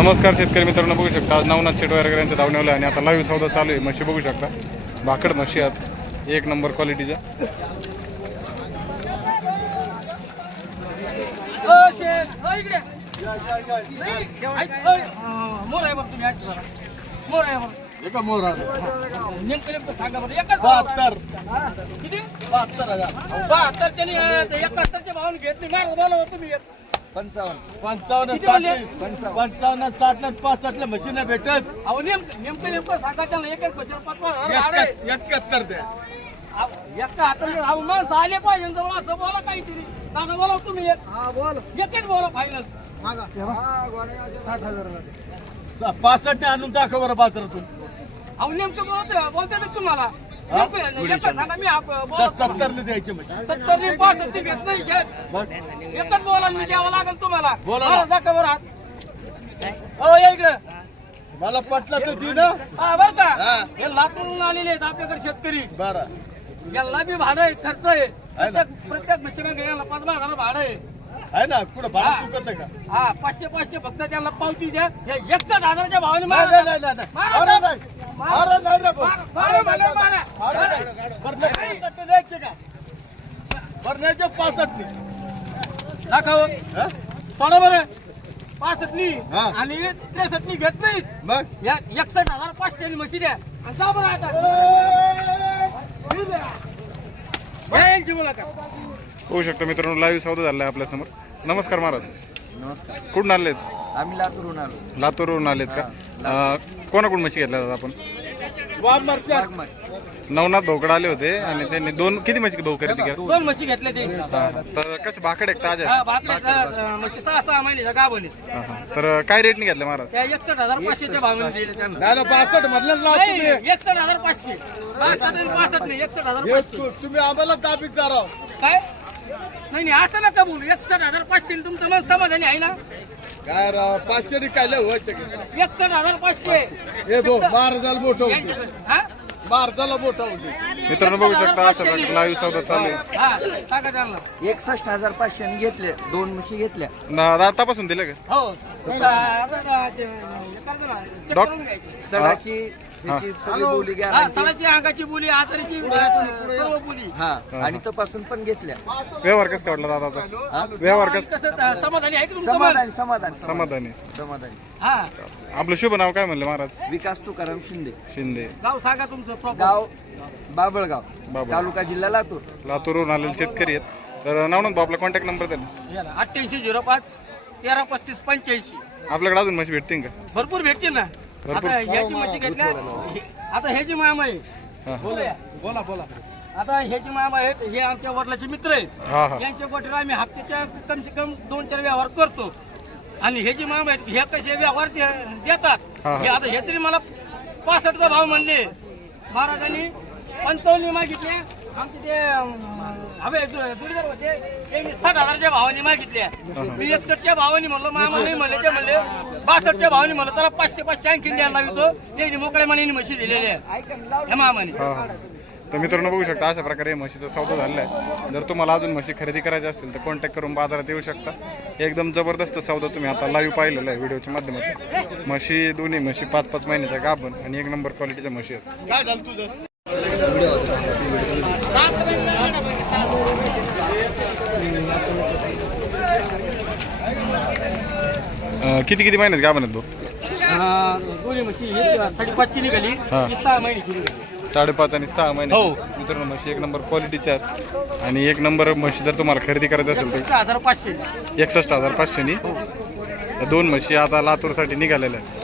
नमस्कार शेतकरी मित्रांनो, बघू शकता आज नवनाथ शेटवायरकरांच्या धावण्याला आणि आता लाईव्ह सौदा चालू आहे। म्हशी बघू शकता, भाकड म्हशी आहेत, एक नंबर क्वालिटीच्या। पंचावन्न 60 65 मशीन भेटत नेमकं सांगा त्याला एक एक आले पाहिजे असं बोला काहीतरी दादा बोला तुम्ही एकच बोला फायनल 65 आणून दाखव बरं बाजारातून। अहो नेमकं बोलते ना तुम्हाला 70 ने द्यायचे मशीन 70 ने 65 घेत नाही एकच बोला मी द्यावं लागेल तुम्हाला। बोला दाखवा बरं हो या इकडे मला पटलं तर दी ना। हा बरं का हे लातूरून आलेले आहेत आपल्याकडे शेतकरी। बरं याला बी भाडं आहे, खर्च आहे, प्रत्येक मशीन घ्यायला 5,000 भाडं आहे ना। पुढे भाडं चुकत का? हा 500 फक्त त्यांना पावती द्या। 61,000च्या भावाने भरण्याचे 65 दाखव थोडं बरं 65 आणि 63 घेत नाही मग या 61,500 म्हशी द्या आणि जा बरं आता बघू शकता मित्रांनो, लाईव्ह सौदा झाला आहे आपल्या समोर। नमस्कार महाराज। नमस्कार, कुठून आलेत? आम्ही लातूरून आलो। लातूरवरून आलेत का? कोणाकडून म्हशी घेतल्या जातात आपण? नवनाथ भाऊकडे आले होते आणि त्यांनी किती म्हशी भाऊ खरेदी केल्या? 2 म्हशी घेतल्या ते तर कसे भाकड एक ताज आहे? म्हशी 6 महिन्याच्या गाभण तर काय रेटने घेतले महाराज? त्या 61,500च्या भावाने दिले त्यांना। 65 मधलं 61,500 65 नाही 61,500 तुम्ही आम्हाला दाबीत जा राव। काय नाही असं नका बोलू। 61,500 तुमचं मन समाधानी आहे ना? काय राव 500 काय लय व्हायचं की? 61,500 हे बो महाराजाला मोठं होते, हा महाराजाला मोठं होते। मित्रांनो बघू शकता असं लाईव्ह सौदा चालू आहे। हा सांगा त्यांना 61,500 ने घेतले, 2 म्हशी घेतल्या। आतापासून दिले का? हो सडाची त्याची सगळी बोली घ्या, सणाची अंगाची बोली, आजारीची सर्व बोली। हा आणि तपासून पण घेतल्या। व्यवहार कसं काढला दादाचा? व्यवहार कसं? कसं समाधानी आहे की तुमचं मन? समाधान समाधान समाधानी। समाधानी। हा आपलं शुभ नाव काय म्हणलं महाराज? विकास तुकाराम शिंदे, शिंदे। गाव सांगा तुमचं proper. गाव बाबळगाव, बाबळगाव. तालुका जिल्हा लातूर। लातूरवरून आलेले शेतकरी आहेत। तर नवनाथ भाऊ आपला कॉन्टॅक्ट नंबर द्या। याला 8805 1335 85 आपल्याकडे अजून म्हशी भेटतील का? भरपूर भेटतील ना। आता ह्याची म्हशी घेतल्या, आता ह्याची मामा आहे। बोला बोला। आता ह्याची मामा आहेत, हे आमच्या वडिलाचे मित्र आहेत। हा हा यांच्या गोठ्याला आम्ही हप्त्याच्या कम से कम 2-4 व्यवहार करतो आणि हे जे मामा आहेत हे कसे व्यवहार देतात। हे आता हे तरी मला 65चा भाव म्हणले, महाराजांनी 55 मागितले। आमचे ते हवे जोडीदार होते त्यांनी 60,000च्या भावाने मागितले। मी 61च्या भावाने म्हणलो, मामा नाही म्हणले, ते म्हणले 62च्या भावाने म्हणलं त्याला 500 आणखी द्यायला लावतो। त्यांनी मोकळ्या मनाने म्हशी दिलेले ह्या मामाने। तर मित्रांनो बघू शकता अशा प्रकारे म्हशीचा सौदा झालेला आहे। जर तुम्हाला अजून म्हशी खरेदी करायची असतील तर कॉन्टॅक्ट करून बाजारात येऊ शकता। एकदम जबरदस्त सौदा तुम्ही आता लाईव्ह पाहिलेला आहे व्हिडिओच्या माध्यमातून। म्हशी दोन्ही म्हशी 5-5 महिन्याच्या गाभण आणि एक नंबर क्वालिटीच्या म्हशी आहेत। काय झालं तुझं? किती महिन्यात गाभण आहेत तो? दोन्ही म्हशी 5.5ची निघाली, 6 महिन्याची निघाली। 5.5 आणि 6 महिने। मित्रांनो म्हशी एक नंबर क्वालिटीच्या आहेत आणि एक नंबर म्हशी जर तुम्हाला खरेदी करायची असेल तर 61,500 61,500 नी 2 म्हशी आता लातूरसाठी निघालेल्या आहेत।